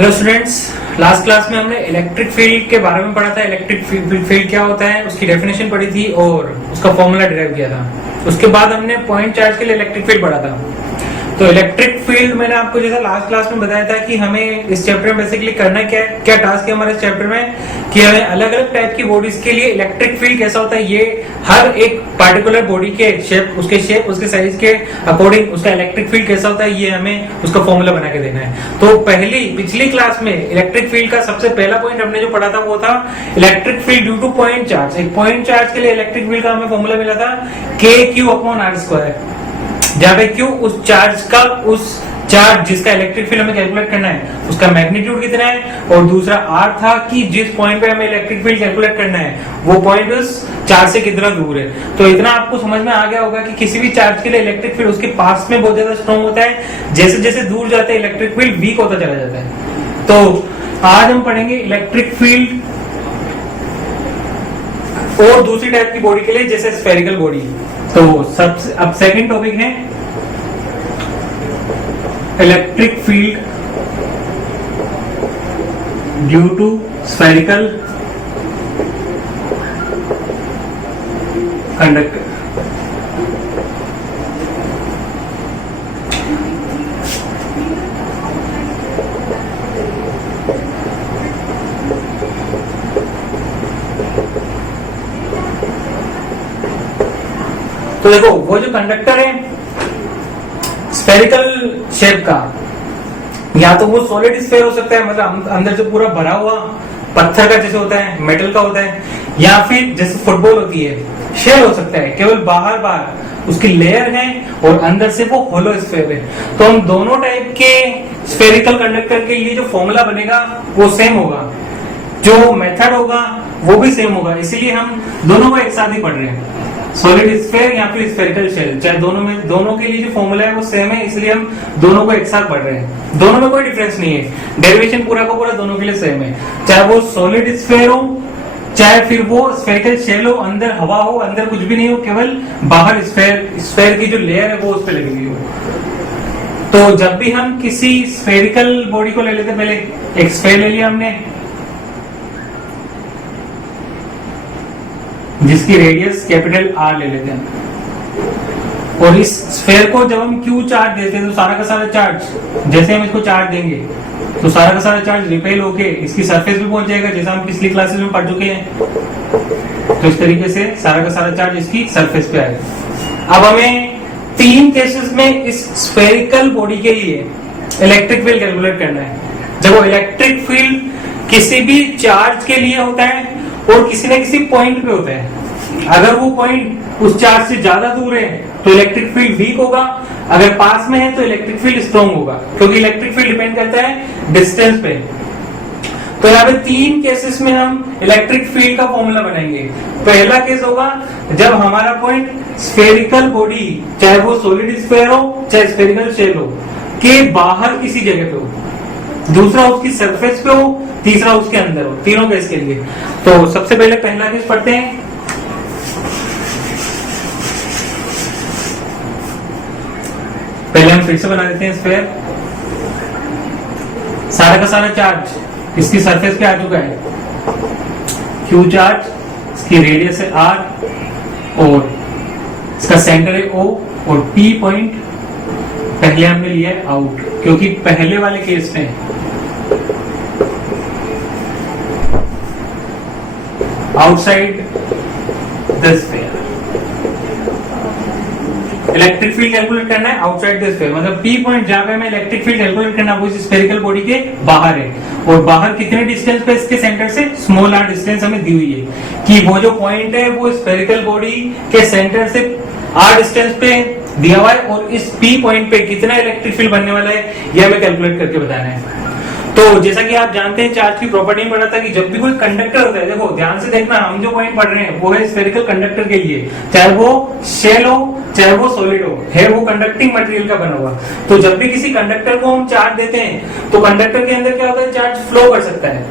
Hello students, last class में हमने electric field के बारे में पढ़ा था। इलेक्ट्रिक फील्ड क्या होता है उसकी डेफिनेशन पढ़ी थी और उसका फॉर्मूला डिराइव किया था। उसके बाद हमने पॉइंट चार्ज के लिए इलेक्ट्रिक फील्ड पढ़ा था। तो इलेक्ट्रिक फील्ड मैंने आपको जैसा लास्ट क्लास में बताया था कि हमें इस चैप्टर में बेसिकली करना क्या है, क्या टास्क है हमारे इस चैप्टर में कि हमें अलग अलग टाइप की बॉडीज के लिए इलेक्ट्रिक फील्ड कैसा होता है, ये हर एक पार्टिकुलर बॉडी के शेप, उसके साइज के अकॉर्डिंग उसका इलेक्ट्रिक फील्ड कैसा होता है, ये हमें उसका फॉर्मूला बना के देना है। तो पिछली क्लास में इलेक्ट्रिक फील्ड का सबसे पहला पॉइंट हमने जो पढ़ा था वो था electric field due two point charge. एक पॉइंट चार्ज के लिए इलेक्ट्रिक फील्ड का हमें फॉर्मूला मिला था KQ/R², जहाँ पे Q उस चार्ज जिसका इलेक्ट्रिक फील्ड हमें कैलकुलेट करना है उसका मैग्नीट्यूड कितना है, और दूसरा R था कि जिस पॉइंट पे हमें इलेक्ट्रिक फील्ड कैलकुलेट करना है वो पॉइंट उस चार्ज से कितना दूर है। तो इतना आपको समझ में आ गया होगा कि किसी भी चार्ज के लिए इलेक्ट्रिक फील्ड उसके पास में बहुत ज्यादा स्ट्रॉन्ग होता है, जैसे जैसे दूर जाता है इलेक्ट्रिक फील्ड वीक होता चला जाता है। तो आज हम पढ़ेंगे इलेक्ट्रिक फील्ड और दूसरी टाइप की बॉडी के लिए, जैसे स्फेरिकल बॉडी। तो सबसे अब सेकंड टॉपिक है electric field due to spherical conductor. तो देखो, वो जो कंडक्टर है स्फेरिकल शेप का, या तो वो सॉलिड स्फेयर हो सकता है, मतलब अंदर से पूरा भरा हुआ पत्थर का जैसे होता है, मेटल का होता है, या फिर जैसे फुटबॉल होती है शेल हो सकता है, केवल बाहर उसकी लेयर है और अंदर से वो होलो स्फेयर है। तो हम दोनों टाइप के स्फेरिकल कंडक्टर के लिए जो फॉर्मूला बनेगा वो सेम होगा, जो मेथड होगा वो भी सेम होगा, इसीलिए हम दोनों को एक साथ ही पढ़ रहे हैं, सॉलिड स्फेयर या फिर स्फेरिकल शेल। चाहे दोनों के लिए जो फॉर्मूला है वो सेम है, इसलिए हम दोनों को एक साथ पढ़ रहे हैं। दोनों में कोई डिफरेंस नहीं है, डेरिवेशन पूरा का पूरा दोनों के लिए सेम है, चाहे वो सॉलिड स्फेयर हो चाहे फिर वो स्फेरिकल शेल हो, अंदर हवा हो, अंदर कुछ भी नहीं हो, केवल बाहर स्फेयर की जो लेयर है वो उस पर लगी हुई हो। तो जब भी हम किसी स्फेरिकल बॉडी को ले लेते, पहले एक स्फेयर ले लिया हमने जिसकी रेडियस कैपिटल R ले लेते हैं, और इस स्फेयर को जब हम Q चार्ज देते हैं तो सारा का सारा चार्ज, जैसे हम इसको चार्ज देंगे तो सारा का सारा चार्ज रिपेल होके इसकी सरफेस पे पहुंच जाएगा, जैसा हम पिछली क्लासेस में पढ़ चुके हैं। तो इस तरीके से सारा का सारा चार्ज इसकी सरफेस पे आएगा। अब हमें तीन केसेस में इस स्फेरिकल बॉडी के लिए इलेक्ट्रिक फील्ड कैलकुलेट करना है। जब वो इलेक्ट्रिक फील्ड किसी भी चार्ज के लिए होता है और किसी न किसी पॉइंट पे होता है, अगर वो पॉइंट उस चार्ज से ज्यादा दूर है तो इलेक्ट्रिक फील्ड वीक होगा, अगर पास में है तो इलेक्ट्रिक फील्ड स्ट्रॉन्ग होगा, क्योंकि इलेक्ट्रिक फील्ड डिपेंड करता है डिस्टेंस पे। तो यहाँ पे तीन केसेस में हम इलेक्ट्रिक फील्ड का फॉर्मूला बनाएंगे। पहला केस होगा जब हमारा पॉइंट स्फेरिकल बॉडी, चाहे वो सॉलिड स्फेयर हो चाहे स्फेरिकल शेल हो, के बाहर किसी जगह पे हो, दूसरा उसकी सरफेस पे हो, तीसरा उसके अंदर हो, तीनों केस के लिए। तो सबसे पहले पहला केस पढ़ते हैं। पहले हम फिर से बना देते हैं स्फेयर। सारा का सारा चार्ज इसकी सरफेस पे आ चुका है, Q चार्ज, इसकी रेडियस है R और इसका सेंटर है O, और P पॉइंट पहले हमने लिया है आउट, क्योंकि पहले वाले केस में outside the sphere electric field calculate करना है आउटसाइड द स्फीयर, मतलब P पॉइंट जहां पे हमें इलेक्ट्रिक फील्ड कैलकुलेट करना है वो इस स्फेरिकल बॉडी के बाहर है, और बाहर कितने डिस्टेंस पे इसके सेंटर से स्मॉल r डिस्टेंस हमें दी हुई है कि वो जो पॉइंट है वो स्फेरिकल बॉडी के सेंटर से r डिस्टेंस पे दिया हुआ है, और इस P पॉइंट पे कितना इलेक्ट्रिक फील्ड बनने वाला है ये हमें कैलकुलेट करके बताना है। तो जैसा कि आप जानते हैं चार्ज की प्रॉपर्टी में पढ़ा था कि जब भी कोई कंडक्टर होता है, देखो ध्यान से देखना, हम जो पॉइंट पढ़ रहे हैं वो है स्फेरिकल कंडक्टर के लिए, चाहे वो शेल हो चाहे वो सॉलिड हो, है वो कंडक्टिंग मटेरियल का बना हुआ। तो जब भी किसी कंडक्टर को हम चार्ज देते हैं तो कंडक्टर के अंदर क्या होता है, चार्ज फ्लो कर सकता है,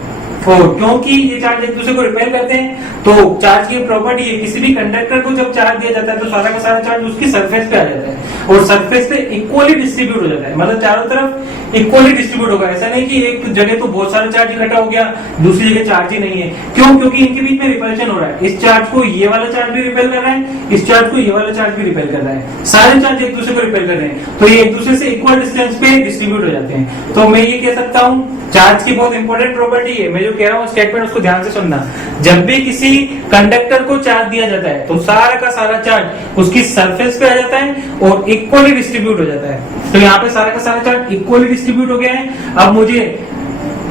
क्योंकि ये चार्ज एक दूसरे को रिपेल करते हैं। तो चार्ज की प्रॉपर्टी है, किसी भी कंडक्टर को जब चार्ज दिया जाता है तो सारा का सारा चार्ज उसकी सरफेस पे आ जाता है और सरफेस पे इक्वली डिस्ट्रीब्यूट हो जाता है, मतलब चारों तरफ इक्वली डिस्ट्रीब्यूट होगा। ऐसा नहीं कि एक जगह तो बहुत सारा चार्ज इकट्ठा हो गया, दूसरी जगह चार्ज ही नहीं है। क्यों? क्योंकि इनके बीच में रिपल्शन हो रहा है। इस चार्ज को ये वाला चार्ज भी रिपेल कर रहा है, इस चार्ज को ये वाला चार्ज भी रिपेल कर रहा है, सारे चार्ज एक दूसरे को रिपेल कर रहे हैं, तो ये एक दूसरे से इक्वल डिस्टेंस पे डिस्ट्रीब्यूट हो जाते हैं। तो मैं ये कह सकता हूँ चार्ज की बहुत इंपॉर्टेंट प्रॉपर्टी है, मैं जो कह रहा हूँ स्टेटमेंट उसको ध्यान से सुनना। जब भी किसी कंडक्टर को चार्ज दिया जाता है तो सारा का सारा चार्ज उसकी सरफेस पे आ जाता है और इक्वली डिस्ट्रीब्यूट हो जाता है। तो यहाँ पे सारा का सारा चार्ज इक्वली डिस्ट्रीब्यूट हो गया है। अब मुझे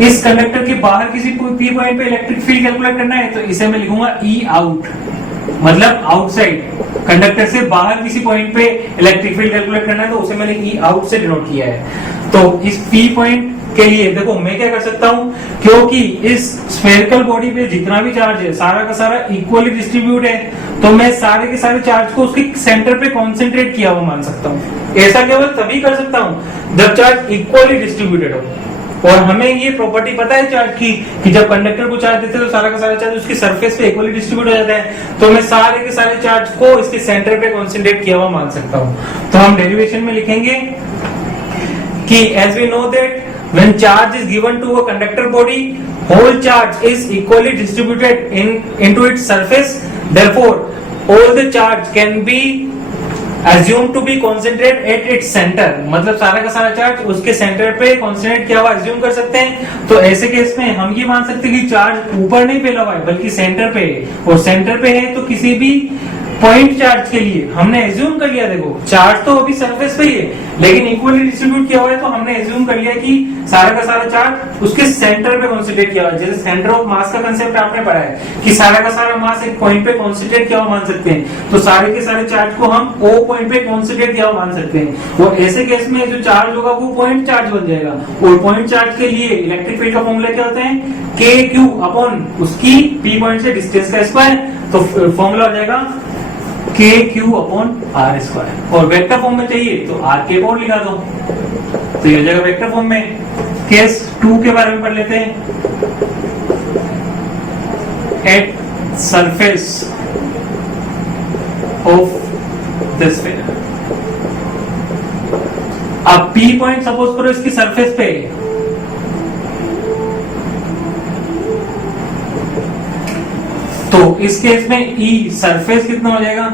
इस कंडक्टर के बाहर किसी पी पॉइंट पे इलेक्ट्रिक फील्ड कैलकुलेट करना है, तो इसे मैं लिखूंगा ई आउट, मतलब आउटसाइड। कंडक्टर से बाहर किसी पॉइंट पे इलेक्ट्रिक फील्ड कैलकुलेट करना है तो उसे मैंने ई आउट से डिनोट किया है। तो इस पी पॉइंट के लिए देखो मैं क्या कर सकता हूं, क्योंकि इस स्फेरिकल बॉडी पे जितना भी चार्ज है सारा का सारा इक्वली डिस्ट्रीब्यूट है, तो मैं सारे के सारे चार्ज को उसके सेंटर पे कॉन्सेंट्रेट किया हुआ मान सकता हूं। ऐसा केवल तभी कर सकता हूं जब चार्ज इक्वली डिस्ट्रीब्यूटेड हो। और हमें ये प्रॉपर्टी पता है चार्ज की कि जब कंडक्टर को चार्ज देते हैं तो सारा का सारा चार्ज उसकी सरफेस पे इक्वली डिस्ट्रीब्यूट हो जाता है, तो मैं सारे के सारे चार्ज को इसके सेंटर पे कॉन्सेंट्रेट किया हुआ मान सकता हूं। तो हम डेरिवेशन में लिखेंगे कि as we know that when charge is given to a conductor body, whole charge is equally distributed into its surface, therefore all the charge can be assumed to be concentrated at its center। मतलब सारा का सारा charge उसके centre पे concentrate किया हुआ assume कर सकते हैं। तो ऐसे केस में हम ये मान सकते हैं कि चार्ज ऊपर नहीं फैला हुआ है बल्कि सेंटर पे है, और सेंटर पे है तो किसी भी पॉइंट चार्ज के लिए हमने एज्यूम कर लिया, देखो चार्ज तो अभी सरफेस पे ही है लेकिन इक्वली डिस्ट्रीब्यूट किया हुआ है, तो हमने एज्यूम कर लिया कि सारा का सारा चार्ज उसके सेंटर पे कॉन्सेंट्रेट किया हुआ है। जैसे सेंटर ऑफ मास का कंसेप्ट आपने पढ़ा है कि सारा का सारा मास एक पॉइंट पे कॉन्सेंट्रेट किया हुआ मान सकते हैं, तो सारे के सारे चार्ज को हम ओ पॉइंट पे कॉन्सेंट्रेट किया हुआ मान सकते हैं। और ऐसे केस में जो चार्ज होगा वो पॉइंट चार्ज बन जाएगा, और पॉइंट चार्ज के लिए इलेक्ट्रिक फील्ड का फॉर्मूला क्या होता है, के क्यू अपॉन उसकी पी पॉइंट से डिस्टेंस का स्क्वायर। तो फॉर्मूला हो जाएगा k q upon r square, और वेक्टर फॉर्म में चाहिए तो आर के बोर्ड लिखा दो, तो ये हो जाएगा वेक्टर फॉर्म में। केस 2 के बारे में पढ़ लेते हैं। At surface of this sphere, अब पी पॉइंट सपोज करो इसकी सरफेस पे, तो इस केस में ई सरफेस कितना हो जाएगा,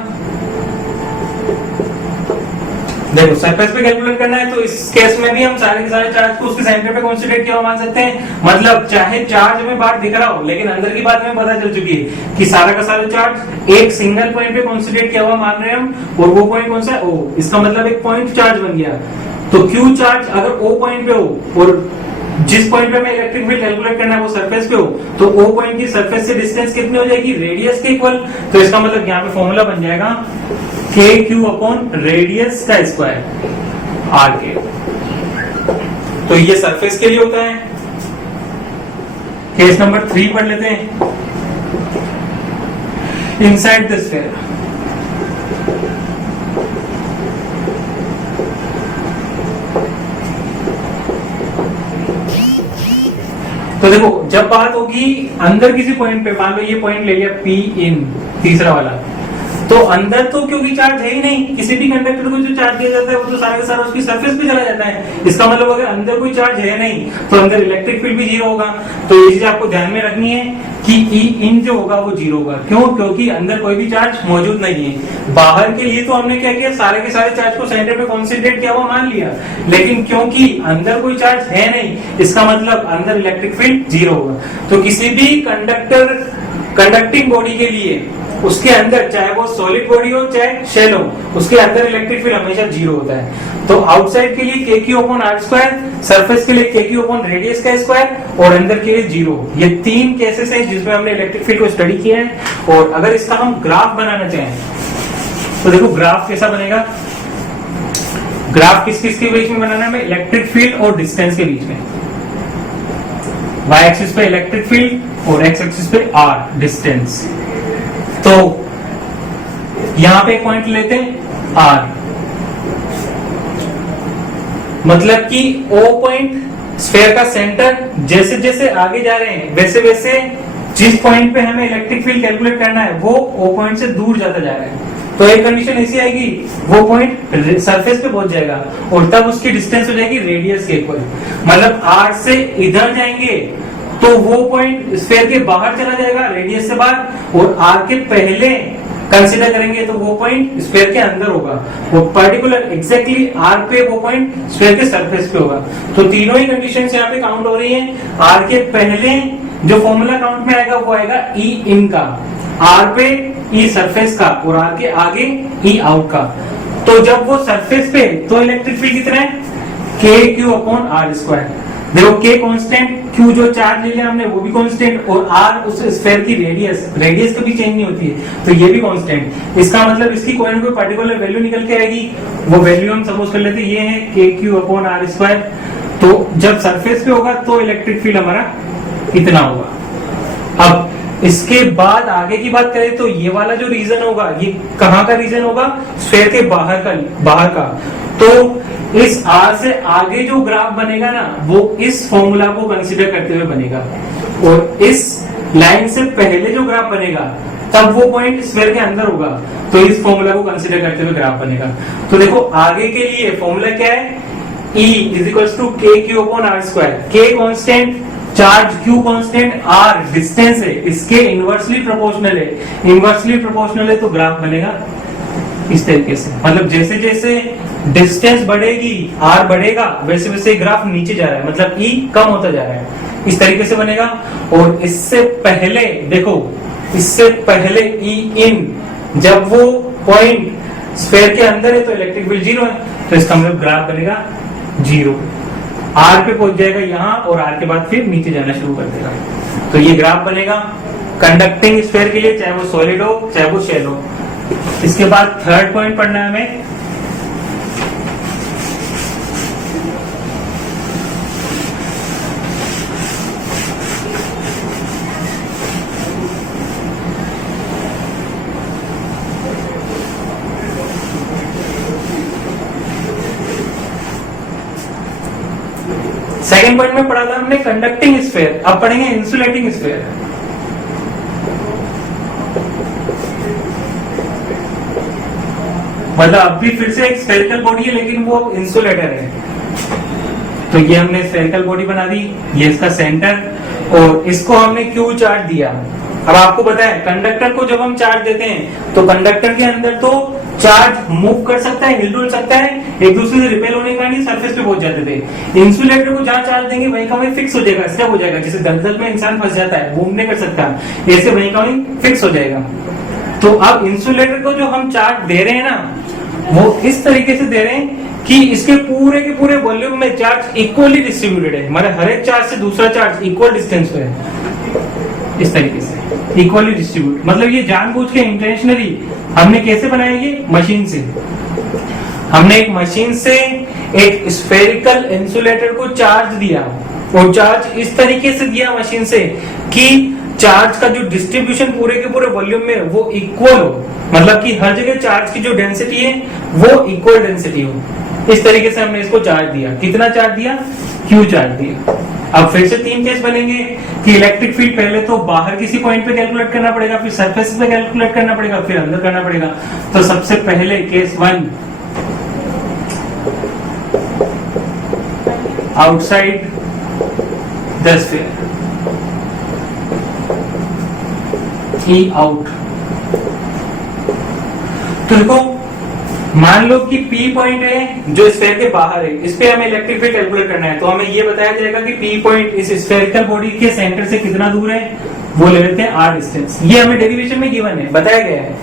देखो सरफेस पे कैलकुलेट करना है तो इस केस में भी हम सारे के सारे चार्ज को उसके सेंटर पे कॉन्सेंट्रेट किया हुआ मान सकते हैं। मतलब चाहे चार्ज में बाहर दिख रहा हो लेकिन अंदर की बात हमें पता चल चुकी है कि सारा का सारा चार्ज एक सिंगल पॉइंट पे कॉन्सेंट्रेट किया हुआ मान रहे हैं हम, और वो पॉइंट कौन सा है, ओ। इसका मतलब एक पॉइंट चार्ज बन गया। तो क्यू चार्ज अगर ओ पॉइंट पे हो और जिस पॉइंट पे हमें इलेक्ट्रिक फील्ड कैलकुलेट करना है वो सरफेस पे हो, तो ओ पॉइंट की सरफेस से डिस्टेंस कितनी हो जाएगी, रेडियस के इक्वल। तो इसका मतलब यहाँ पे फॉर्मूला बन जाएगा के क्यू अपॉन रेडियस का स्क्वायर आर के। तो ये सरफेस के लिए होता है। केस नंबर 3 पढ़ लेते हैं। इनसाइड द स्फीयर, तो देखो जब बात होगी अंदर किसी पॉइंट पे, मान लो ये पॉइंट ले लिया पी इन, तीसरा वाला, तो अंदर तो क्योंकि चार्ज है ही नहीं, किसी भी कंडक्टर को जो चार्ज दिया जाता है वो तो सारा का सारा उसकी सरफेस पे चला जाता है। इसका मतलब अगर अंदर कोई चार्ज है नहीं तो अंदर इलेक्ट्रिक फील्ड भी जीरो होगा। तो ये चीज आपको ध्यान में रखनी है कि ई इन जो होगा वो जीरो होगा। क्यों? क्योंकि अंदर कोई भी चार्ज मौजूद नहीं है। बाहर के लिए तो हमने क्या किया, सारे के सारे चार्ज को सेंटर पे कॉन्सेंट्रेट किया हुआ मान लिया, लेकिन क्योंकि अंदर कोई चार्ज है नहीं, इसका मतलब अंदर इलेक्ट्रिक फील्ड जीरो होगा। तो किसी भी कंडक्टिंग बॉडी के लिए उसके अंदर, चाहे वो सॉलिड बॉडी हो चाहे शेल हो, उसके अंदर इलेक्ट्रिक फील्ड हमेशा जीरो होता है। तो आउटसाइड के लिए k q upon r square, surface के लिए के क्यू अपॉन रेडियस का स्क्वायर, और अंदर के लिए जीरो। ये 3 केसेस हैं जिसमें हमने इलेक्ट्रिक फील्ड को स्टडी किया है। और अगर इसका हम ग्राफ बनाना चाहें तो देखो ग्राफ कैसा बनेगा। ग्राफ किस किस के बीच में बनाना है, इलेक्ट्रिक फील्ड और डिस्टेंस के बीच में। वाई एक्सिस पे इलेक्ट्रिक फील्ड और एक्स एक्सिस पे आर डिस्टेंस। तो यहां पे एक पॉइंट लेते हैं आर, मतलब कि ओ पॉइंट स्फीयर का सेंटर। जैसे जैसे आगे जा रहे हैं वैसे वैसे जिस पॉइंट पे हमें इलेक्ट्रिक फील्ड कैलकुलेट करना है वो ओ पॉइंट से दूर जाता जा रहा है। तो एक कंडीशन ऐसी आएगी, वो पॉइंट सरफेस पे पहुंच जाएगा और तब उसकी डिस्टेंस हो जाएगी रेडियस के इक्वल। मतलब r से इधर जाएंगे तो वो पॉइंट स्फीयर के बाहर चला जाएगा रेडियस से बाहर, और r के पहले कंसीडर करेंगे तो वो पॉइंट स्फीयर के अंदर होगा, वो पर्टिकुलर एग्जैक्टली r पे वो पॉइंट स्फीयर के सरफेस पे होगा। तो तीनों ही कंडीशंस यहाँ पे काउंट हो रही हैं। r के पहले जो फॉर्मूला काउंट में आएगा वो आएगा ई इन का, r पे ई सरफेस का और r के आगे ई आउट का। तो जब वो सरफेस पे तो इलेक्ट्रिक फील्ड कितना है, k q upon r square. देखो k कांस्टेंट, q जो चार्ज ले लिया हमने वो भी कांस्टेंट, और r उस स्फीयर की रेडियस कभी चेंज नहीं होती है तो ये भी कांस्टेंट। इसका मतलब इसकी कोई ना कोई पर्टिकुलर वैल्यू निकल के आएगी, वो वैल्यू हम सपोज कर लेते हैं ये है k q upon r square. तो जब सरफेस पे होगा तो इलेक्ट्रिक फील्ड हमारा इतना होगा। अब इसके बाद आगे की बात करें तो ये वाला जो रीजन होगा ये कहाँ का रीजन होगा, स्फीयर के बाहर का। तो इस r से आगे जो ग्राफ बनेगा ना वो इस फॉर्मूला को कंसीडर करते हुए बनेगा, और इस लाइन से पहले जो ग्राफ बनेगा तब वो पॉइंट स्फीयर के अंदर होगा तो इस फॉर्मूला को कंसीडर करते हुए ग्राफ बनेगा। तो देखो आगे के लिए फॉर्मूला क्या है, E is equals to k q upon r square. k constant, charge q constant, r distance है, इसके इनवर्सली प्रोपोर्शनल है। इनवर्सली प्रोपोर्शनल है तो ग्राफ बनेगा इस तरीके से। मतलब जैसे जैसे डिस्टेंस बढ़ेगी, r बढ़ेगा, वैसे वैसे ग्राफ नीचे जा रहा है, मतलब e कम होता जा रहा है, इस तरीके से बनेगा। और इससे पहले देखो, इससे पहले e इन जब वो पॉइंट स्फीयर के अंदर है तो इलेक्ट्रिक फील्ड 0 है, तो इसका मतलब ग्राफ बनेगा 0। r पे पहुंच जाएगा यहाँ और r के बाद फिर नीचे जाना शुरू कर देगा। तो ये ग्राफ बनेगा कंडक्टिंग स्फीयर के लिए, चाहे वो सॉलिड हो चाहे वो शेल हो। इसके बाद थर्ड पॉइंट पढ़ना है हमें, सेकेंड पॉइंट में पढ़ा था हमने कंडक्टिंग स्फीयर, अब पढ़ेंगे इंसुलेटिंग स्फीयर। मतलब अब भी फिर से एक स्फेरिकल बॉडी है लेकिन वो इंसुलेटर है। तो ये हमने स्फेरिकल बॉडी बना दी, ये इसका सेंटर, और इसको हमने क्यू चार्ज दिया। अब आपको पता है कंडक्टर को जब हम चार्ज देते हैं तो कंडक्टर के अंदर तो चार्ज मूव कर सकता है, हिलडुल सकता है, एक दूसरे से रिपेल होने का नहीं, सरफेस पे पहुंच जाते थे। इंसुलेटर को जहां चार्ज देंगे वहीं का वहीं फिक्स हो जाएगा, स्टक हो जाएगा। जैसे दलदल में इंसान फंस जाता है, मूव नहीं कर सकता, ऐसे वहीं का वहीं फिक्स हो जाएगा। तो अब इंसुलेटर को जो हम चार्ज दे रहे हैं ना वो इस तरीके से दे रहे हैं कि इसके पूरे के पूरे वॉल्यूम में चार्ज इक्वली डिस्ट्रीब्यूटेड है, मतलब हर एक चार्ज से दूसरा चार्ज इक्वल डिस्टेंस पे है, इस तरीके से इक्वली डिस्ट्रीब्यूट। मतलब ये जानबूझ के इंटेंशनली हमने कैसे बनाया, ये मशीन से हमने एक मशीन से एक स्फेरिकल इंसुलेटर को चार्ज दिया, और चार्ज इस तरीके से दिया मशीन से कि चार्ज का जो डिस्ट्रीब्यूशन पूरे के पूरे वॉल्यूम में वो इक्वल हो, मतलब कि हर जगह चार्ज की जो डेंसिटी है वो इक्वल डेंसिटी हो। इस तरीके से हमने इसको चार्ज दिया। कितना चार्ज दिया, क्यू चार्ज दिया। अब फिर से तीन केस बनेंगे कि इलेक्ट्रिक फील्ड पहले तो बाहर किसी पॉइंट पे कैलकुलेट करना पड़ेगा, फिर सरफेस पे कैलकुलेट करना पड़ेगा, फिर अंदर करना पड़ेगा। तो सबसे पहले case 1, outside the sphere, E out. तो देखो मान लो कि P पॉइंट है जो स्फीयर के बाहर है, इस पे हमें इलेक्ट्रिक फील्ड कैलकुलेट करना है। तो हमें ये बताया जाएगा कि P पॉइंट इस स्फेरिकल बॉडी के सेंटर से कितना दूर है, वो ले लेते हैं r डिस्टेंस। ये हमें डेरिवेशन में गिवन है, बताया गया है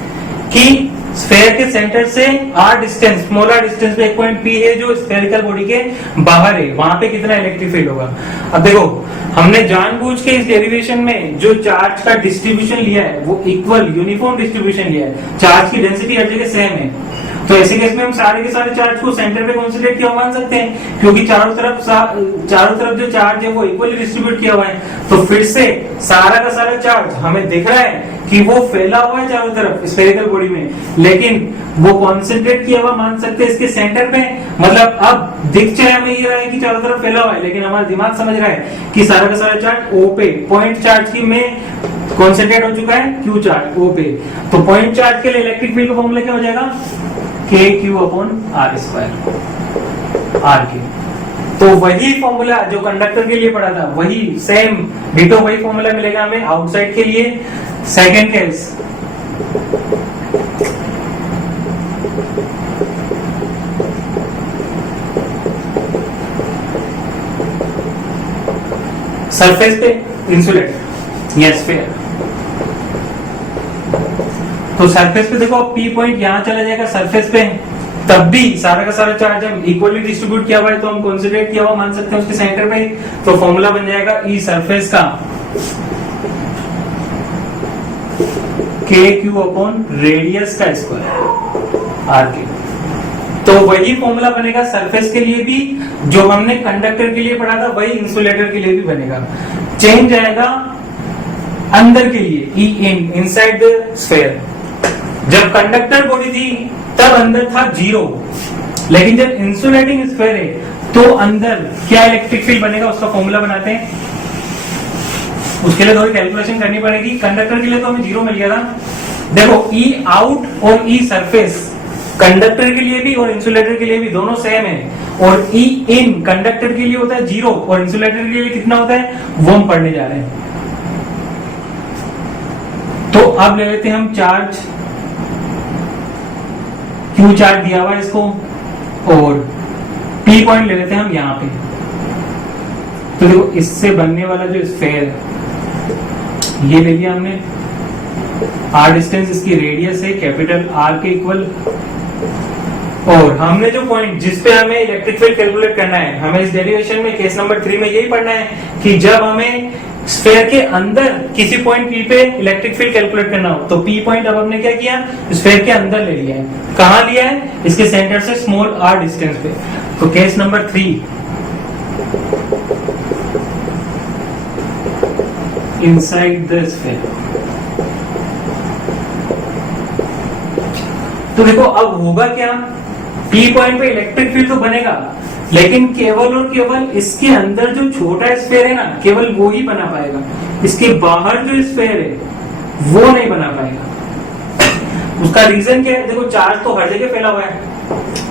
कि स्फीयर के सेंटर से r distance, small r distance पे एक पॉइंट P है जो स्फेरिकल बॉडी के बाहर है, वहां पे कितना इलेक्ट्रिक फील्ड होगा। अब देखो हमने जानबूझ के इस डेरिवेशन में जो चार्ज का डिस्ट्रीब्यूशन लिया है वो इक्वल यूनिफॉर्म डिस्ट्रीब्यूशन लिया है, चार्ज की डेंसिटी हर जगह सेम है। तो ऐसे केस में हम सारे के सारे चार्ज को सेंटर पे कॉन्सेंट्रेट किया मान सकते हैं, क्योंकि चारों तरफ जो चार्ज है वो इक्वली डिस्ट्रीब्यूट किया हुआ है। तो फिर से सारा का सारा चार्ज हमें दिख रहा है कि वो फैला हुआ है चारों तरफ स्फेरिकल बॉडी में, लेकिन वो कॉन्सेंट्रेट किया हुआ मान सकते हैं इसके सेंटर पे। मतलब अब दिख चाहे हमें ये रहा है कि चारों तरफ फैला हुआ है, लेकिन हमारा दिमाग समझ रहा है कि सारा का सारा चार्ज ओ पे पॉइंट चार्ज की में कॉन्सेंट्रेट हो चुका है क्यू चार्ज ओ पे, तो पॉइंट चार्ज के लिए इलेक्ट्रिक फील्ड का फॉर्मूला क्या हो जाएगा, k q upon r square आर के। तो वही फॉर्मूला जो कंडक्टर के लिए पढ़ा था, वही सेम डिटो वही फॉर्मूला मिलेगा हमें आउटसाइड के लिए। सेकेंड केस, सरफेस पे इंसुलेट, यस फेयर। तो सरफेस पे देखो पी पॉइंट यहां चला जाएगा सरफेस पे, तब भी सारा का सारा चार्ज हम इक्वली डिस्ट्रीब्यूट किया हुआ है, तो हम कॉन्सेंट्रेट किया हुआ मान सकते हैं उसके सेंटर पे। तो फॉर्मूला बन जाएगा ई सरफेस का के क्यू अपॉन रेडियस का स्क्वायर आर के। तो वही फॉर्मूला बनेगा सरफेस के लिए भी, जो हमने कंडक्टर के लिए पढ़ा था वही इंसुलेटर के लिए भी बनेगा। चेंज आएगा अंदर के लिए, ई इन इनसाइड द स्फीयर। जब कंडक्टर बॉडी थी तब अंदर था 0, लेकिन जब इंसुलेटिंग स्फीयर है तो अंदर क्या इलेक्ट्रिक फील्ड बनेगा उसका फॉर्मूला बनाते हैं। उसके लिए थोड़ी कैलकुलेशन करनी पड़ेगी। कंडक्टर के लिए तो हमें 0 मिल गया था। देखो ई आउट और ई सरफेस कंडक्टर के लिए भी और इंसुलेटर के लिए भी दोनों सेम है, और ई इन कंडक्टर के लिए होता है 0 और इंसुलेटर के लिए कितना होता है वो हम पढ़ने जा रहे हैं। तो अब ले लेते हैं हम चार्ज, क्यू चार्ज दिया हुआ है इसको, और पी पॉइंट ले लेते हैं हम यहां पे। तो देखो इससे बनने वाला जो स्फीयर है ये ले लिया हमने, आर डिस्टेंस इसकी रेडियस है कैपिटल आर के इक्वल, और हमने जो पॉइंट जिस पे हमें इलेक्ट्रिक फील्ड कैलकुलेट करना है, हमें इस डेरिवेशन में केस नंबर 3 में यही पढ़ना है कि जब हमें स्फीयर के अंदर किसी पॉइंट पी पे इलेक्ट्रिक फील्ड कैलकुलेट करना हो, तो पी पॉइंट अब हमने क्या किया, स्फीयर के अंदर ले लिया है। कहां लिया है, इसके सेंटर से स्मॉल आर डिस्टेंस पे। तो case number 3, inside the sphere. तो देखो अब होगा क्या, पी पॉइंट पे इलेक्ट्रिक फील्ड तो बनेगा, लेकिन केवल और केवल इसके अंदर जो छोटा स्फीयर है ना, केवल वो ही बना पाएगा। इसके बाहर जो स्फीयर है वो नहीं बना पाएगा। उसका रीजन क्या है, देखो चार्ज तो हर जगह फैला हुआ है,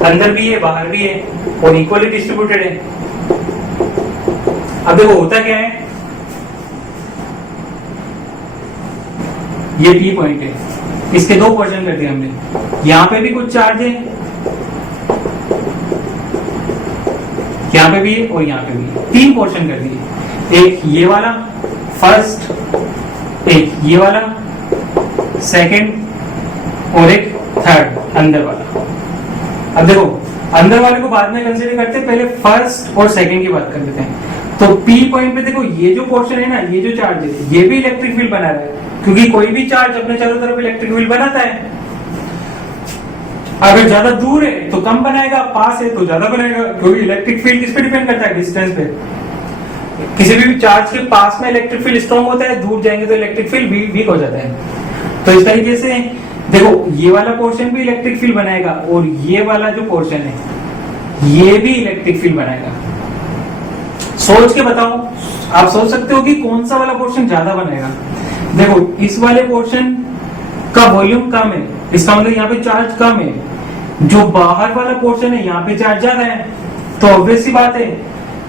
अंदर भी है बाहर भी है और इक्वली डिस्ट्रीब्यूटेड है। अब देखो होता क्या है, ये पी पॉइंट है, इसके 2 पोर्शन कर दिए हमने, यहां पे भी कुछ चार्ज है, यहां पे भी है और यहां पे भी है, 3 पोर्शन कर दिए। एक ये वाला फर्स्ट, एक ये वाला सेकंड और एक थर्ड अंदर वाला। अब देखो अंदर वाले को बाद में कंसीडर करते हैं, पहले फर्स्ट और सेकंड की बात कर लेते हैं। तो पी पॉइंट पे देखो ये जो पोर्शन है ना, ये जो चार्ज है ये भी इलेक्ट्रिक फील्ड बना रहा है, क्योंकि कोई भी चार्ज अपने चारों तरफ इलेक्ट्रिक फील्ड बनाता है। अगर ज्यादा दूर है तो कम बनाएगा, पास है तो ज्यादा बनाएगा, क्योंकि इलेक्ट्रिक फील्ड किस पे डिपेंड करता है, डिस्टेंस पे। किसी भी चार्ज के पास में इलेक्ट्रिक फील्ड स्ट्रॉन्ग होता है, दूर जाएंगे तो इलेक्ट्रिक फील्ड वीक हो जाता है। तो इस तरीके से देखो ये वाला पोर्शन भी इलेक्ट्रिक फील्ड बनाएगा और ये वाला जो पोर्शन है ये भी इलेक्ट्रिक फील्ड बनाएगा। सोच के बताओ, आप सोच सकते हो कि कौन सा वाला पोर्शन ज्यादा बनाएगा। देखो इस वाले पोर्शन का वॉल्यूम कम है, इसका मतलब यहाँ पे चार्ज कम है, जो बाहर वाला पोर्शन है यहाँ पे चार्ज ज्यादा है। तो ऑब्वियस सी बात है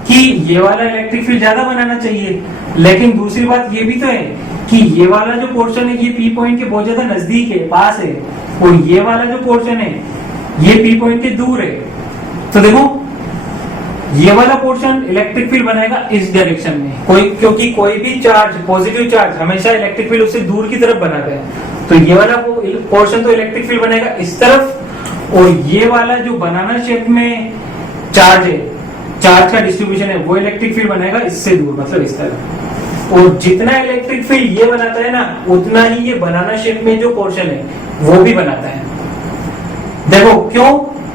कि ये वाला इलेक्ट्रिक फील्ड ज्यादा बनाना चाहिए। लेकिन दूसरी बात ये भी तो है कि ये वाला जो पोर्शन है ये पी पॉइंट के बहुत ज्यादा नजदीक है, पास है, और ये वाला जो पोर्शन है ये पी पॉइंट के दूर है। तो देखो ये वाला पोर्शन इलेक्ट्रिक फील्ड बनाएगा इस डायरेक्शन में, क्योंकि कोई भी चार्ज, पॉजिटिव चार्ज हमेशा इलेक्ट्रिक फील्ड उससे दूर की तरफ बनाता है। तो ये वाला पोर्शन तो इलेक्ट्रिक फील्ड बनाएगा इस तरफ, और ये वाला जो बनाना शेप में चार्ज है, चार्ज का डिस्ट्रीब्यूशन है, वो इलेक्ट्रिक फील्ड बनाएगा इससे दूर, मतलब इस तरफ। और जितना इलेक्ट्रिक फील्ड ये बनाता है ना, उतना ही ये बनाना शेप में जो पोर्शन है वो भी बनाता है। देखो क्यों,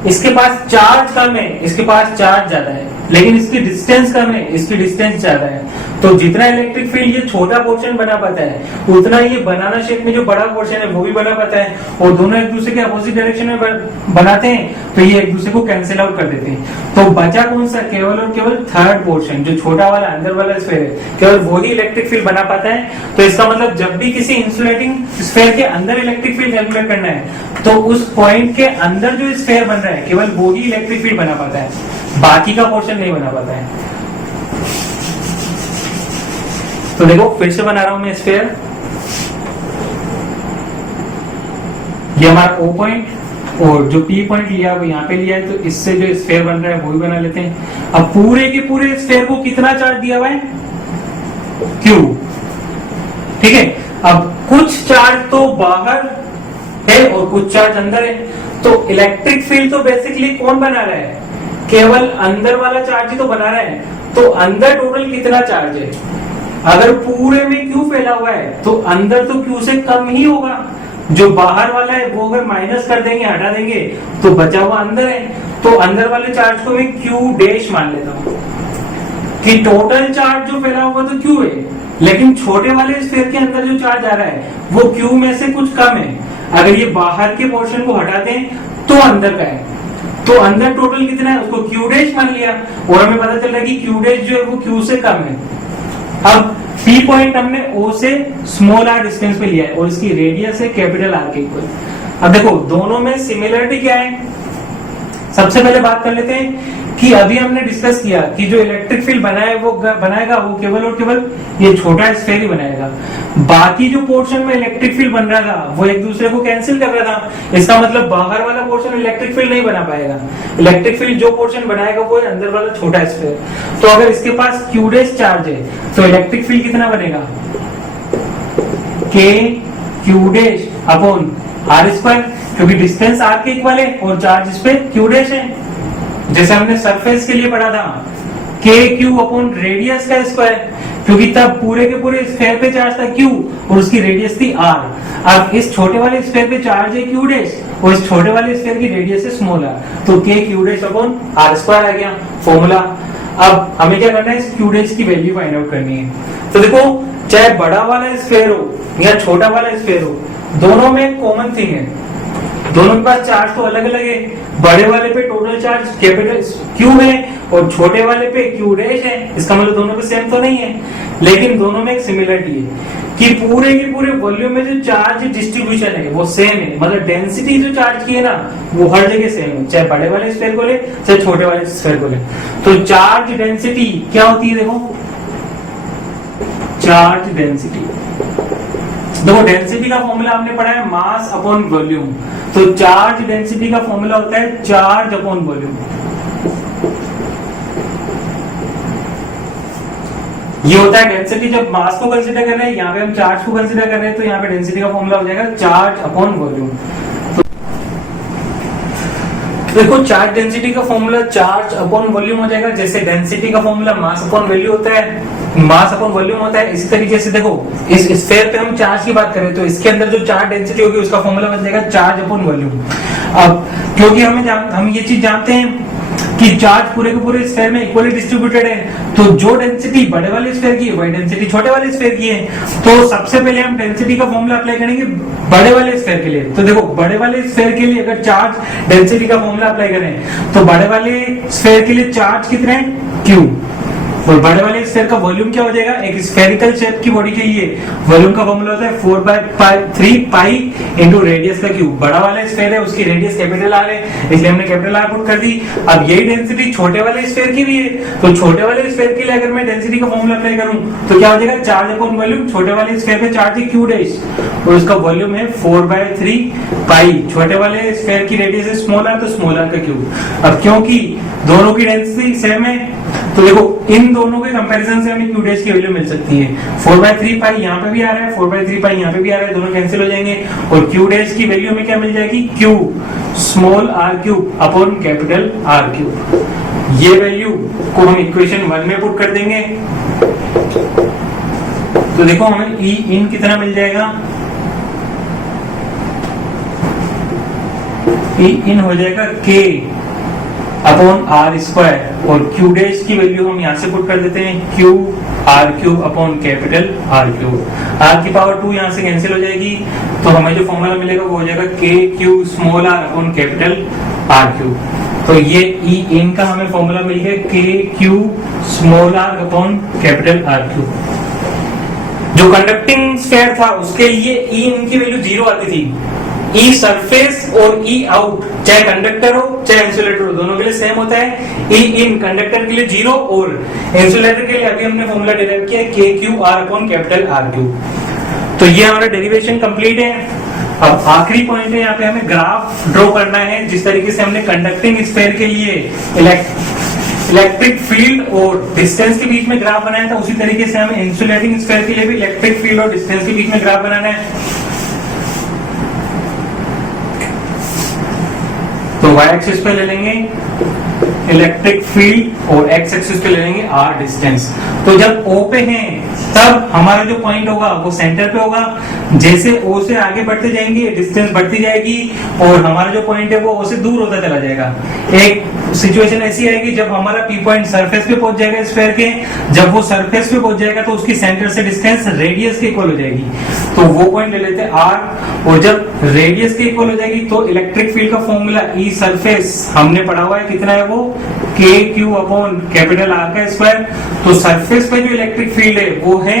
इसके पास चार्ज कम है, इसके पास चार्ज ज्यादा है। लेकिन इसकी डिस्टेंस कम है, इसकी डिस्टेंस ज्यादा है। तो जितना इलेक्ट्रिक फील्ड ये छोटा पोर्शन बना पाता है उतना ये बनाना शेप में जो बड़ा पोर्शन है वो भी बना पाता है, और दोनों एक दूसरे के अपोजिट डायरेक्शन में बनाते हैं तो ये एक दूसरे को कैंसिल आउट कर देते हैं। तो बचा कौन सा, केवल और केवल थर्ड पोर्शन, जो छोटा वाला अंदर वाला स्फीयर है, केवल वो ही इलेक्ट्रिक फील्ड बना पाता है। तो इसका मतलब जब भी किसी इंसुलेटिंग स्फीयर के अंदर इलेक्ट्रिक फील्ड कैलकुलेट करना है तो उस पॉइंट के अंदर जो स्फीयर बन रहा है केवल वो ही इलेक्ट्रिक फील्ड बना पाता है, बाकी का पोर्शन नहीं बना पाता है। तो देखो फिर से बना रहा हूं मैं स्फीयर, ये हमारा O पॉइंट और जो P पॉइंट लिया वो यहाँ पे लिया है, तो इससे जो स्फीयर बन रहा है वो भी बना लेते हैं। अब पूरे के पूरे स्फीयर को कितना चार्ज दिया हुआ है, Q, ठीक है। अब कुछ चार्ज तो बाहर है और कुछ चार्ज अंदर है, तो इलेक्ट्रिक फील्ड तो बेसिकली कौन बना रहा है, केवल अंदर वाला चार्ज ही तो बना रहा है। तो अंदर टोटल कितना चार्ज है, अगर पूरे में Q फैला हुआ है तो अंदर तो Q से कम ही होगा, जो बाहर वाला है वो अगर माइनस कर देंगे, हटा देंगे, तो बचा हुआ अंदर है। तो अंदर वाले चार्ज को मैं Q डैश मान लेता हूं कि टोटल चार्ज जो फैला हुआ तो Q है, लेकिन छोटे वाले स्फीयर के अंदर जो चार्ज आ रहा है वो Q में से कुछ कम है। अगर ये बाहर के पोर्शन को हटा दें तो अंदर का है, तो अंदर टोटल कितना है उसको Q डैश मान लिया, और हमें पता चल रहा है कि Q डैश जो है वो Q से कम है। अब P पॉइंट हमने O से स्मॉल r डिस्टेंस पे लिया है और इसकी रेडियस है कैपिटल R के इक्वल। अब देखो दोनों में सिमिलरिटी क्या है, सबसे पहले बात कर लेते हैं कि अभी हमने डिस्कस किया कि जो इलेक्ट्रिक फील्ड बनाएगा वो केवल और केवल ये छोटा स्फीयर ही बनाएगा, बाकी जो पोर्शन में इलेक्ट्रिक फील्ड बन रहा था वो एक दूसरे को कैंसिल कर रहा था। इसका मतलब बाहर वाला पोर्शन इलेक्ट्रिक फील्ड नहीं बना पाएगा, इलेक्ट्रिक फील्ड जो पोर्शन बनाएगा वो है अंदर वाला छोटा स्फीयर। तो अगर इसके पास Q डैश चार्ज है तो इलेक्ट्रिक फील्ड कितना बनेगा, K Q dash upon R square, क्योंकि डिस्टेंस R के इक्वल है और चार्ज इस पे Q डैश है, जैसे हमने सरफेस के लिए पढ़ा था K Q अपॉन रेडियस का स्क्वायर, क्योंकि तब पूरे के पूरे स्फीयर पे चार्ज था Q और उसकी रेडियस थी R। अब इस छोटे वाले स्फीयर पे चार्ज है Q डैश और इस छोटे वाले स्फीयर की रेडियस है स्मॉल r, तो K Q dash upon R square आ गया फॉर्मूला। अब हमें क्या करना है, इस Q डैश की वैल्यू फाइंड आउट करनी है। तो देखो चाहे बड़ा वाला स्फीयर हो या छोटा वाला स्फीयर हो, दोनों में कॉमन थिंग है, दोनों के पास चार्ज तो अलग अलग है। बड़े वाले पे टोटल चार्ज कैपिटल Q है और छोटे वाले पे Q डैश है, इसका मतलब दोनों पे सेम तो नहीं है, लेकिन दोनों में एक सिमिलरिटी है कि पूरे के पूरे वॉल्यूम में जो चार्ज डिस्ट्रीब्यूशन है वो सेम है, मतलब डेंसिटी जो चार्ज की है ना वो हर जगह सेम है, चाहे बड़े वाले स्फीयर को ले चाहे छोटे वाले स्फीयर को ले। तो चार्ज डेंसिटी क्या होती है, देखो चार्ज डेंसिटी, देखो डेंसिटी का फॉर्मूला हमने पढ़ा है मास अपॉन वॉल्यूम, तो चार्ज डेंसिटी का फॉर्मूला होता है चार्ज अपॉन वॉल्यूम। ये होता है डेंसिटी, जब मास को कंसीडर कर रहे हैं, यहाँ पे हम चार्ज को कंसीडर कर रहे हैं, तो यहाँ पे डेंसिटी का फॉर्मूला हो जाएगा चार्ज अपॉन वॉल्यूम। देखो चार्ज डेंसिटी का फॉर्मूला चार्ज अपॉन वॉल्यूम हो जाएगा, जैसे डेंसिटी का फॉर्मूला मास अपॉन वैल्यू होता है, मास अपॉन वॉल्यूम होता है। इसी तरीके से देखो इस स्फीयर पे हम चार्ज की बात करें तो इसके अंदर जो चार्ज डेंसिटी होगी उसका फॉर्मूला बन जाएगा चार्ज अपॉन वॉल्यूम। अब क्योंकि हम ये चीज जानते हैं कि चार्ज पूरे के पूरे स्फीयर में इक्वली डिस्ट्रीब्यूटेड है, तो जो डेंसिटी बड़े वाले स्फीयर की है वही डेंसिटी छोटे वाले स्फीयर की है। तो सबसे पहले हम डेंसिटी का फॉर्मूला अप्लाई करेंगे बड़े वाले स्फीयर के लिए। तो देखो बड़े वाले स्फीयर के लिए अगर चार्ज डेंसिटी का फॉर्मूला अप्लाई करें तो बड़े वाले स्फीयर के लिए चार्ज कितने हैं, Q, और बड़े वाले स्फीयर का वॉल्यूम क्या हो जाएगा, एक स्फेरिकल शेप की बॉडी के लिए वॉल्यूम का फॉर्मूला होता है 4/3 पाई इनटू रेडियस का क्यूब। बड़ा वाला स्फीयर है उसकी रेडियस कैपिटल R है, इसलिए हमने कैपिटल R पुट कर दी। अब यही डेंसिटी छोटे वाले स्फीयर की भी है, तो छोटे वाले स्फीयर के लिए अगर मैं डेंसिटी का फॉर्मूला अप्लाई करूं तो क्या हो जाएगा, चार्ज अपॉन वॉल्यूम। छोटे वाले स्फीयर पे चार्ज है Q डैश और उसका वॉल्यूम है 4/3 पाई। छोटे वाले स्फीयर की रेडियस है स्मॉल r, तो स्मॉल r का क्यूब। अब क्योंकि दोनों की डेंसिटी सेम है तो देखो इन दोनों के कंपैरिजन से हमें Q डैश की वैल्यू मिल सकती है। 4/3 पाई यहाँ पे भी आ रहा है, 4/3 पाई यहाँ पे भी आ रहा है, दोनों कैंसिल हो जाएंगे और Q डैश की वैल्यू हमें क्या मिल जाएगी, Q small r cube upon capital R cube. ये वैल्यू को हम इक्वेशन 1 में पुट कर देंगे तो देखो हमें E इन कितना मिल जाएगा, E इन हो जाएगा K अपॉन आर स्क्वायर और क्यू डैश की वैल्यू हम यहाँ से पुट कर देते हैं q r cube upon capital R cube. R की पावर 2 यहाँ से कैंसिल हो जाएगी, तो हमें जो फॉर्मूला मिलेगा वो हो जाएगा k q small r upon capital R cube. तो ये ई इन का हमें फॉर्मूला मिल गया k q small r upon capital R cube. जो कंडक्टिंग स्फीयर था उसके लिए ई इन की वैल्यू 0 आती थी। ई सरफेस और ई आउट चाहे कंडक्टर हो चाहे इंसुलेटर हो दोनों के लिए सेम होता है। ई इन कंडक्टर के लिए 0 और इंसुलेटर के लिए अभी हमने फॉर्मूला डिराइव किया के Q R upon capital R cube. तो ये हमारा डेरिवेशन कंप्लीट है। अब आखिरी पॉइंट है, यहाँ पे हमें ग्राफ ड्रॉ करना है। जिस तरीके से हमने कंडक्टिंग स्फीयर के लिए इलेक्ट्रिक फील्ड और डिस्टेंस के बीच में ग्राफ बनाया था, उसी तरीके से हमें इंसुलेटिंग स्फीयर के लिए भी इलेक्ट्रिक फील्ड और डिस्टेंस के बीच में ग्राफ बनाना है। तो y एक्सिस पे ले लेंगे इलेक्ट्रिक फील्ड और x एक्सिस पे ले लेंगे r डिस्टेंस। तो जब O पे हैं तब हमारा जो पॉइंट होगा वो सेंटर पे होगा। जैसे O से आगे बढ़ते जाएंगे डिस्टेंस बढ़ती जाएगी और हमारा जो पॉइंट है वो O से दूर होता चला जाएगा। एक सिचुएशन ऐसी आएगी जब हमारा P पॉइंट सरफेस पे पहुंच जाएगा स्फीयर के। जब वो सरफेस पे पहुंच जाएगा तो उसकी सेंटर से डिस्टेंस रेडियस के इक्वल हो जाएगी, तो वो पॉइंट ले लेते हैं R। और जब रेडियस के इक्वल हो जाएगी तो इलेक्ट्रिक फील्ड का फॉर्मूला E सरफेस हमने पढ़ा हुआ है, कितना है वो के क्यू अपॉन कैपिटल आर का स्क्वायर। तो सरफेस पे जो इलेक्ट्रिक फील्ड है वो है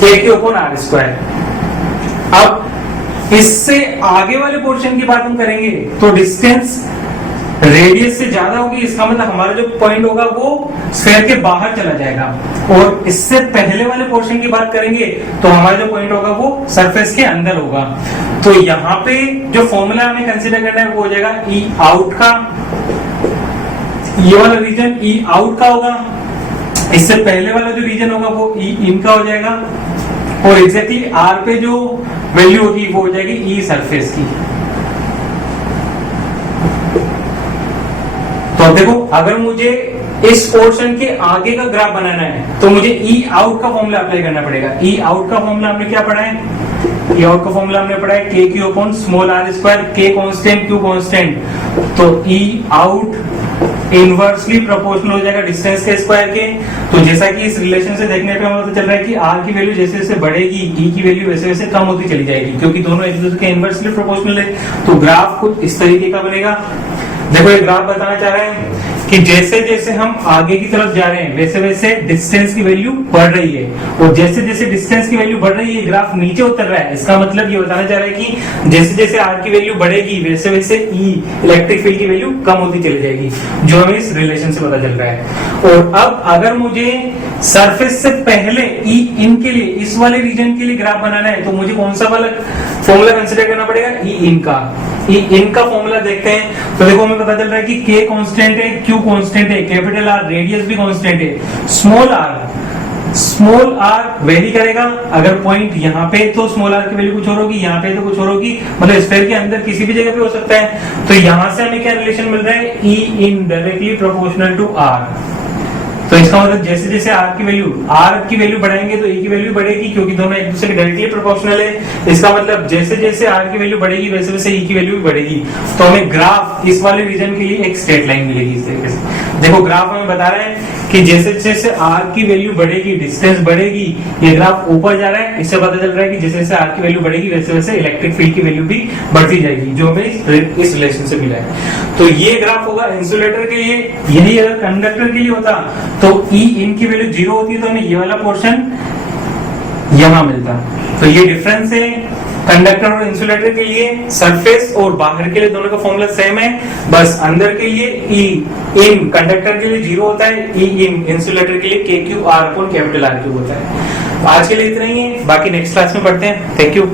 k q upon r square. अब इससे आगे वाले पोर्शन की बात हम करेंगे तो डिस्टेंस रेडियस से ज्यादा होगी, इसका मतलब हमारा जो पॉइंट होगा वो स्फीयर के बाहर चला जाएगा। और इससे पहले वाले पोर्शन की बात करेंगे तो हमारा जो पॉइंट होगा वो सरफेस के अंदर होगा। तो यहाँ पे जो फॉर्मूला हमें कंसीडर करना है वो हो जाएगा ई आउट का, ये वाला रीजन ई आउट का होगा। इससे पहले वाला जो रीजन होगा वो ई इन का हो जाएगा। और एग्जैक्टली आर पे जो वैल्यू होगी वो हो जाएगी ई सरफेस की। तो देखो, अगर मुझे इस पोर्शन के आगे का ग्राफ बनाना है तो मुझे ई आउट का फॉर्मूला अप्लाई करना पड़ेगा। ई आउट का फॉर्मूला हमने क्या पढ़ा है? ई आउट का फॉर्मूला हमने पढ़ा है k q upon small r square, k constant q constant. तो ई आउट इनवर्सली प्रोपोर्शनल हो जाएगा डिस्टेंस के स्क्वायर के। तो जैसा कि इस रिलेशन से देखने पे हमें पता चल रहा है कि आर की वैल्यू जैसे जैसे बढ़ेगी ई की वैल्यू वैसे वैसे कम होती चली जाएगी, क्योंकि दोनों एक दूसरे के इनवर्सली प्रोपोर्शनल है। तो ग्राफ कुछ इस तरीके का बनेगा। देखो, ये ग्राफ बताना चाह रहे हैं कि जैसे जैसे हम आगे की तरफ जा रहे हैं वैसे वैसे डिस्टेंस की वैल्यू बढ़ रही है, और जैसे जैसे डिस्टेंस की वैल्यू बढ़ रही है ग्राफ नीचे उतर रहा है। इसका मतलब ये बताना चाह रहा है कि जैसे जैसे आर की वैल्यू बढ़ेगी वैसे वैसे ई इलेक्ट्रिक फील्ड की वैल्यू कम होती चली जाएगी, जो हमें इस रिलेशन से पता चल रहा है। और अब अगर मुझे सरफेस से पहले ई इन के लिए, इस वाले रीजन के लिए ग्राफ बनाना है तो मुझे कौन सा वाला फॉर्मूला कंसीडर करना पड़ेगा? ई इन का। ई इन का फॉर्मूला देखते हैं तो देखो, हमें पता चल रहा है कि के कांस्टेंट है, क्यू कांस्टेंट है, कैपिटल आर रेडियस भी कांस्टेंट है। स्मॉल आर वेरी करेगा। अगर पॉइंट यहाँ पे तो स्मॉल आर की वैल्यू कुछ और होगी, यहाँ पे तो कुछ और होगी, मतलब स्फीयर के अंदर किसी भी जगह पे हो सकता है। तो यहाँ से हमें क्या रिलेशन मिल रहा है? E in directly proportional to R. तो इसका मतलब जैसे जैसे आर की वैल्यू बढ़ाएंगे तो ई की वैल्यू बढ़ेगी, क्योंकि दोनों एक दूसरे के डायरेक्टली प्रोपोर्शनल है। इसका मतलब जैसे जैसे आर की वैल्यू बढ़ेगी वैसे वैसे ई की वैल्यू भी बढ़ेगी। तो हमें ग्राफ इस वाले रीजन के लिए एक स्ट्रेट लाइन मिलेगी इस तरीके से। देखो, ग्राफ हमें बता रहा है कि जैसे जैसे आर की वैल्यू बढ़ेगी डिस्टेंस बढ़ेगी, ये ग्राफ ऊपर जा रहा है। इससे पता चल रहा है कि जैसे जैसे आर की वैल्यू बढ़ेगी वैसे वैसे इलेक्ट्रिक फील्ड की वैल्यू भी बढ़ती जाएगी, जो हमें इस रिलेशन से मिला है। तो ये ग्राफ होगा इंसुलेटर के लिए। यही अगर कंडक्टर के लिए होता तो ई इन की वैल्यू 0 होती है तो हमें ये वाला पोर्शन यहां मिलता। तो ये डिफरेंस है कंडक्टर और इंसुलेटर के लिए। सरफेस और बाहर के लिए दोनों का फॉर्मूला सेम है, बस अंदर के लिए ई इन कंडक्टर के लिए 0 होता है, ई इन इंसुलेटर के लिए k Q R upon capital R cube होता है। आज के लिए इतना ही है, बाकी नेक्स्ट क्लास में पढ़ते हैं। Thank you.